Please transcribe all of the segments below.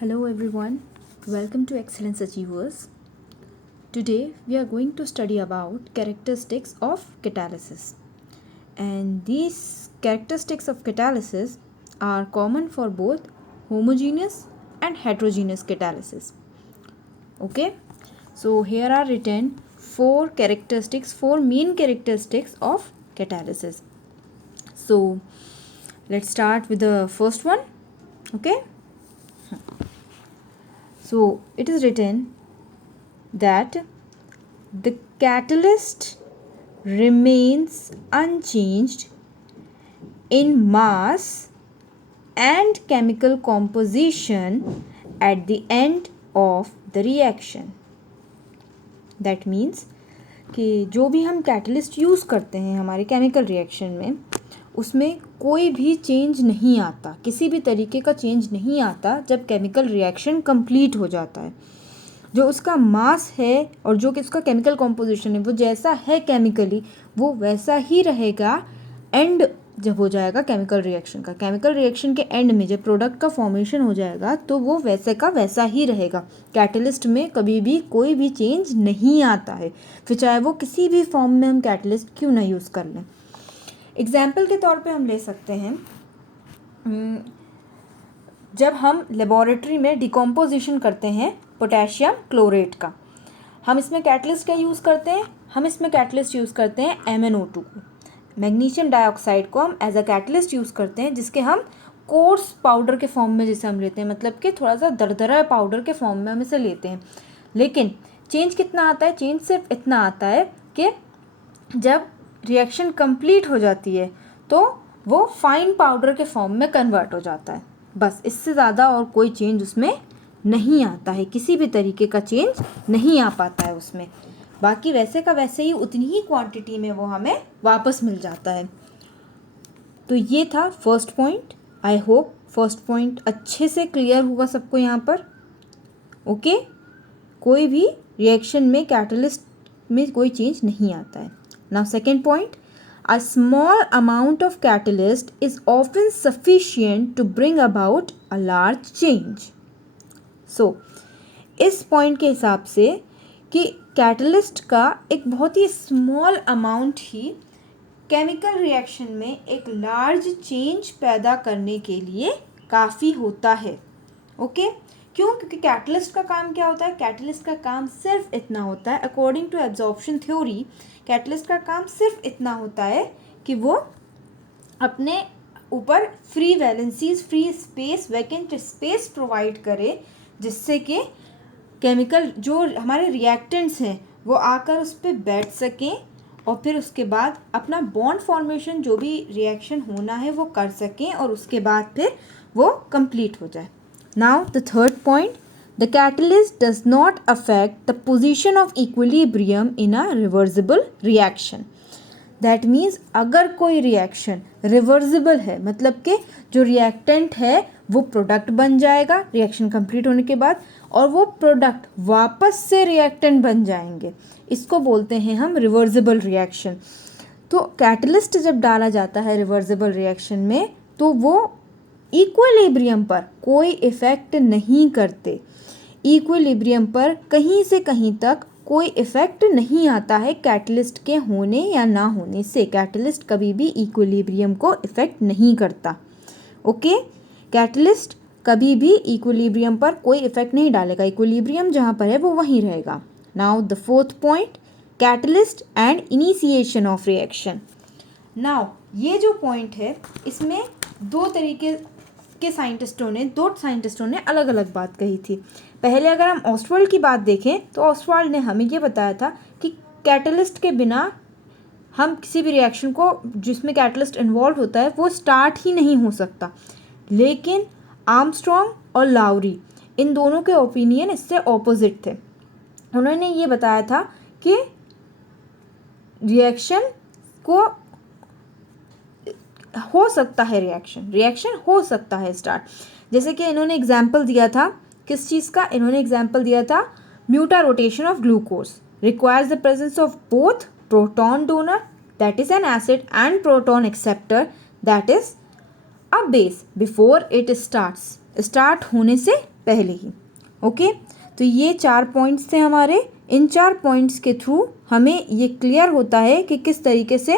Hello everyone, welcome to Excellence Achievers. Today we are going to study about characteristics of catalysis. And these characteristics of catalysis are common for both homogeneous and heterogeneous catalysis. Okay, so here are written four main characteristics of catalysis. So let's start with the first one. Okay. So it is written that the catalyst remains unchanged in mass and chemical composition at the end of the reaction. That means कि जो भी हम catalyst use करते हैं हमारे chemical reaction में उसमें कोई भी चेंज नहीं आता, किसी भी तरीके का चेंज नहीं आता जब केमिकल रिएक्शन कंप्लीट हो जाता है। जो उसका मास है और जो कि उसका केमिकल कॉम्पोजिशन है वो जैसा है केमिकली वो वैसा ही रहेगा एंड जब हो जाएगा केमिकल रिएक्शन के एंड में जब प्रोडक्ट का फॉर्मेशन हो जाएगा तो वो वैसे का वैसा ही रहेगा। कैटलिस्ट में कभी भी कोई भी चेंज नहीं आता है, फिर चाहे वो किसी भी फॉर्म में हम कैटलिस्ट क्यों ना यूज़ कर लें। एग्जाम्पल के तौर पे हम ले सकते हैं, जब हम लेबोरेटरी में डिकम्पोजिशन करते हैं पोटेशियम क्लोरेट का, हम इसमें कैटलिस्ट क्या यूज़ करते हैं, हम इसमें कैटलिस्ट यूज़ करते हैं MnO2 को, मैग्नीशियम डाइऑक्साइड को हम एज अ कैटलिस्ट यूज़ करते हैं, जिसके हम कोर्स पाउडर के फॉर्म में जिसे हम लेते हैं, मतलब कि थोड़ा सा दरदरा पाउडर के फॉर्म में हम इसे लेते हैं। लेकिन चेंज कितना आता है, चेंज सिर्फ इतना आता है कि जब रिएक्शन कंप्लीट हो जाती है तो वो फाइन पाउडर के फॉर्म में कन्वर्ट हो जाता है, बस इससे ज़्यादा और कोई चेंज उसमें नहीं आता है, किसी भी तरीके का चेंज नहीं आ पाता है उसमें। बाकी वैसे का वैसे ही उतनी ही क्वांटिटी में वो हमें वापस मिल जाता है। तो ये था first point. I hope first point अच्छे से क्लियर हुआ सबको यहाँ पर। ओके, कोई भी रिएक्शन में कैटलिस्ट में कोई चेंज नहीं आता है। Now second point, a small amount of catalyst is often sufficient to bring about a large change. So, इस पॉइंट के हिसाब से कि कैटलिस्ट का एक बहुत ही स्मॉल अमाउंट ही केमिकल रिएक्शन में एक लार्ज चेंज पैदा करने के लिए काफ़ी होता है। ओके, क्यों? क्योंकि कैटलिस्ट का काम क्या होता है, कैटलिस्ट का काम सिर्फ इतना होता है, according to absorption theory catalyst का काम सिर्फ इतना होता है कि वो अपने ऊपर free valencies, free space, vacant space provide करे, जिससे कि केमिकल जो हमारे रिएक्टेंट्स हैं वो आकर उस पर बैठ सकें और फिर उसके बाद अपना बॉन्ड फॉर्मेशन जो भी रिएक्शन होना है वो कर सकें और उसके बाद फिर वो कंप्लीट हो जाए। Now the third point, the catalyst does not affect the position of equilibrium in a reversible reaction. That means अगर कोई रिएक्शन रिवर्सिबल है, मतलब कि जो रिएक्टेंट है वो प्रोडक्ट बन जाएगा रिएक्शन कंप्लीट होने के बाद और वो प्रोडक्ट वापस से रिएक्टेंट बन जाएंगे, इसको बोलते हैं हम रिवर्सिबल रिएक्शन। तो कैटलिस्ट जब डाला जाता है रिवर्सिबल रिएक्शन में तो वो इक्विलिब्रियम पर कोई इफ़ेक्ट नहीं करते, इक्विलिब्रियम पर कहीं से कहीं तक कोई इफ़ेक्ट नहीं आता है कैटलिस्ट के होने या ना होने से। कैटलिस्ट कभी भी इक्विलिब्रियम को इफ़ेक्ट नहीं करता। ओके, कैटलिस्ट कभी भी इक्विलिब्रियम पर कोई इफ़ेक्ट नहीं डालेगा, इक्विलिब्रियम जहाँ पर है वो वहीं रहेगा। Now the fourth point, catalyst and initiation of reaction. Now ये जो पॉइंट है इसमें दो साइंटिस्टों ने अलग अलग बात कही थी। पहले अगर हम ऑस्टवाल्ड की बात देखें तो ऑस्टवाल्ड ने हमें ये बताया था कि कैटलिस्ट के बिना हम किसी भी रिएक्शन को जिसमें कैटलिस्ट इन्वॉल्व होता है वो स्टार्ट ही नहीं हो सकता। लेकिन आर्मस्ट्रॉन्ग और लाउरी इन दोनों के ओपिनियन इससे ऑपोजिट थे। उन्होंने ये बताया था कि रिएक्शन को हो सकता है, रिएक्शन हो सकता है स्टार्ट। जैसे कि इन्होंने एग्जाम्पल दिया था किस चीज़ का, इन्होंने एग्जाम्पल दिया था mutarotation of glucose requires the presence of both proton donor that is an acid and proton acceptor that is a base before it starts. Start होने से पहले ही। ओके, तो ये 4 पॉइंट्स थे हमारे। इन 4 पॉइंट्स के थ्रू हमें ये क्लियर होता है कि किस तरीके से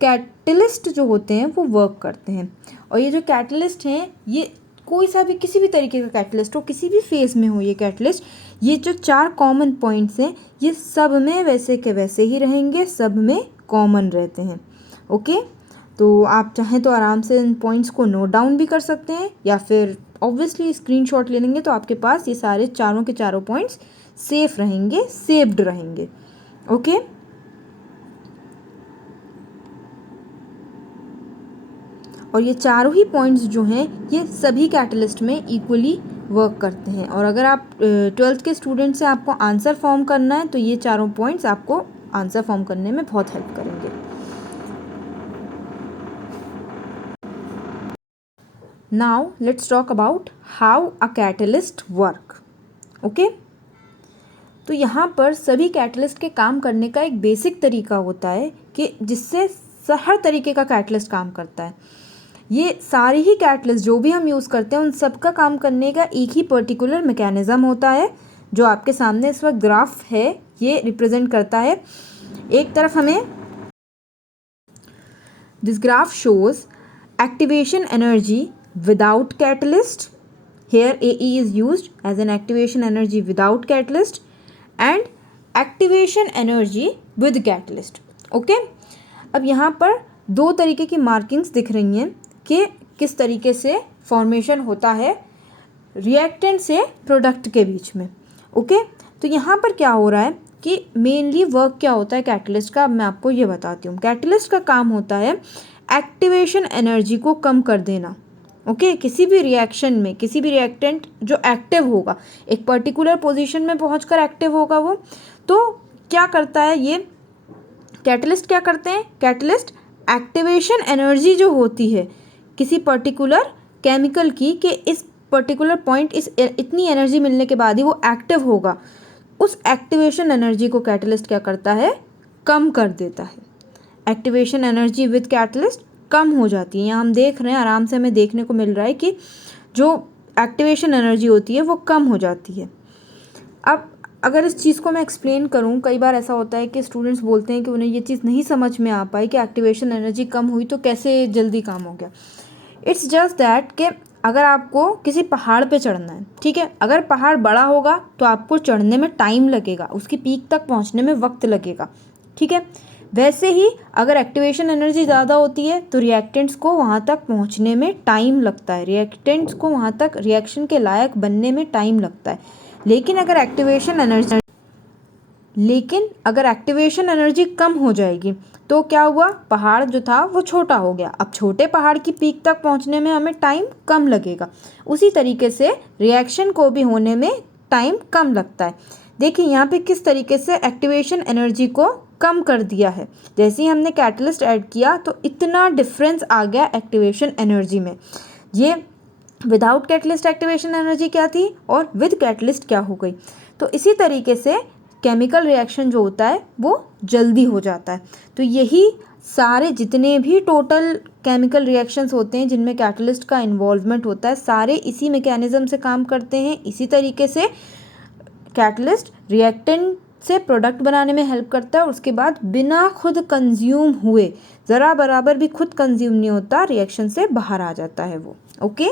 कैटलिस्ट जो होते हैं वो वर्क करते हैं। और ये जो कैटलिस्ट हैं, ये कोई सा भी किसी भी तरीके का कैटलिस्ट हो, किसी भी फेज़ में हो ये कैटलिस्ट, ये जो 4 कॉमन पॉइंट्स हैं ये सब में वैसे के वैसे ही रहेंगे, सब में कॉमन रहते हैं। ओके, तो आप चाहें तो आराम से इन पॉइंट्स को नोट डाउन भी कर सकते हैं, या फिर ऑब्वियसली स्क्रीनशॉट ले लेंगे तो आपके पास ये सारे चारों के चारों पॉइंट्स सेफ रहेंगे, सेव्ड रहेंगे। ओके, और ये चारों ही पॉइंट्स जो हैं ये सभी कैटलिस्ट में इक्वली वर्क करते हैं। और अगर आप 12th के स्टूडेंट से आपको आंसर फॉर्म करना है तो ये चारों पॉइंट्स आपको आंसर फॉर्म करने में बहुत हेल्प करेंगे। Now let's talk about how a catalyst work. Okay, तो यहाँ पर सभी कैटलिस्ट के काम करने का एक बेसिक तरीका होता है कि जिससे हर तरीके का कैटलिस्ट काम करता है। ये सारे ही कैटलिस्ट जो भी हम यूज़ करते हैं उन सब का काम करने का एक ही पर्टिकुलर मैकेनिज़्म होता है, जो आपके सामने इस वक्त ग्राफ है ये रिप्रेजेंट करता है। एक तरफ हमें this graph shows activation energy without catalyst, here AE is used as an activation energy without catalyst and activation energy with catalyst. Okay, अब यहाँ पर दो तरीके की मार्किंग्स दिख रही हैं कि किस तरीके से फॉर्मेशन होता है रिएक्टेंट से प्रोडक्ट के बीच में। ओके, तो यहाँ पर क्या हो रहा है कि मेनली वर्क क्या होता है कैटलिस्ट का, अब मैं आपको ये बताती हूँ। कैटलिस्ट का काम होता है एक्टिवेशन एनर्जी को कम कर देना। ओके, किसी भी रिएक्शन में किसी भी रिएक्टेंट जो एक्टिव होगा, एक पर्टिकुलर पोजीशन में पहुंचकर एक्टिव होगा वो, तो क्या करता है ये कैटलिस्ट, क्या करते हैं कैटलिस्ट एक्टिवेशन एनर्जी जो होती है किसी पर्टिकुलर केमिकल की, कि इस पर्टिकुलर पॉइंट इतनी एनर्जी मिलने के बाद ही वो एक्टिव होगा, उस एक्टिवेशन एनर्जी को कैटलिस्ट क्या करता है, कम कर देता है। एक्टिवेशन एनर्जी विद कैटलिस्ट कम हो जाती है। यहाँ हम देख रहे हैं, आराम से हमें देखने को मिल रहा है कि जो एक्टिवेशन एनर्जी होती है वो कम हो जाती है। अब अगर इस चीज़ को मैं एक्सप्लेन करूँ, कई बार ऐसा होता है कि स्टूडेंट्स बोलते हैं कि उन्हें ये चीज़ नहीं समझ में आ पाई कि एक्टिवेशन एनर्जी कम हुई तो कैसे जल्दी काम हो गया। इट्स जस्ट दैट कि अगर आपको किसी पहाड़ पे चढ़ना है, ठीक है, अगर पहाड़ बड़ा होगा तो आपको चढ़ने में टाइम लगेगा, उसकी पीक तक पहुँचने में वक्त लगेगा, ठीक है। वैसे ही अगर एक्टिवेशन एनर्जी ज़्यादा होती है तो रिएक्टेंट्स को वहाँ तक पहुँचने में टाइम लगता है, रिएक्टेंट्स को वहाँ तक रिएक्शन के लायक बनने में टाइम लगता है। लेकिन अगर एक्टिवेशन एनर्जी कम हो जाएगी तो क्या हुआ, पहाड़ जो था वो छोटा हो गया। अब छोटे पहाड़ की पीक तक पहुँचने में हमें टाइम कम लगेगा। उसी तरीके से रिएक्शन को भी होने में टाइम कम लगता है। देखिए यहाँ पे किस तरीके से एक्टिवेशन एनर्जी को कम कर दिया है। जैसे ही हमने कैटलिस्ट ऐड किया तो इतना डिफरेंस आ गया एक्टिवेशन एनर्जी में। ये विदाउट कैटलिस्ट एक्टिवेशन एनर्जी क्या थी और विद कैटलिस्ट क्या हो गई। तो इसी तरीके से केमिकल रिएक्शन जो होता है वो जल्दी हो जाता है। तो यही सारे जितने भी टोटल केमिकल रिएक्शंस होते हैं जिनमें कैटलिस्ट का इन्वॉल्वमेंट होता है, सारे इसी मैकेनिज्म से काम करते हैं। इसी तरीके से कैटलिस्ट रिएक्टेंट से प्रोडक्ट बनाने में हेल्प करता है और उसके बाद बिना खुद कंज्यूम हुए, ज़रा बराबर भी खुद कंज्यूम नहीं होता, रिएक्शन से बाहर आ जाता है वो। ओके।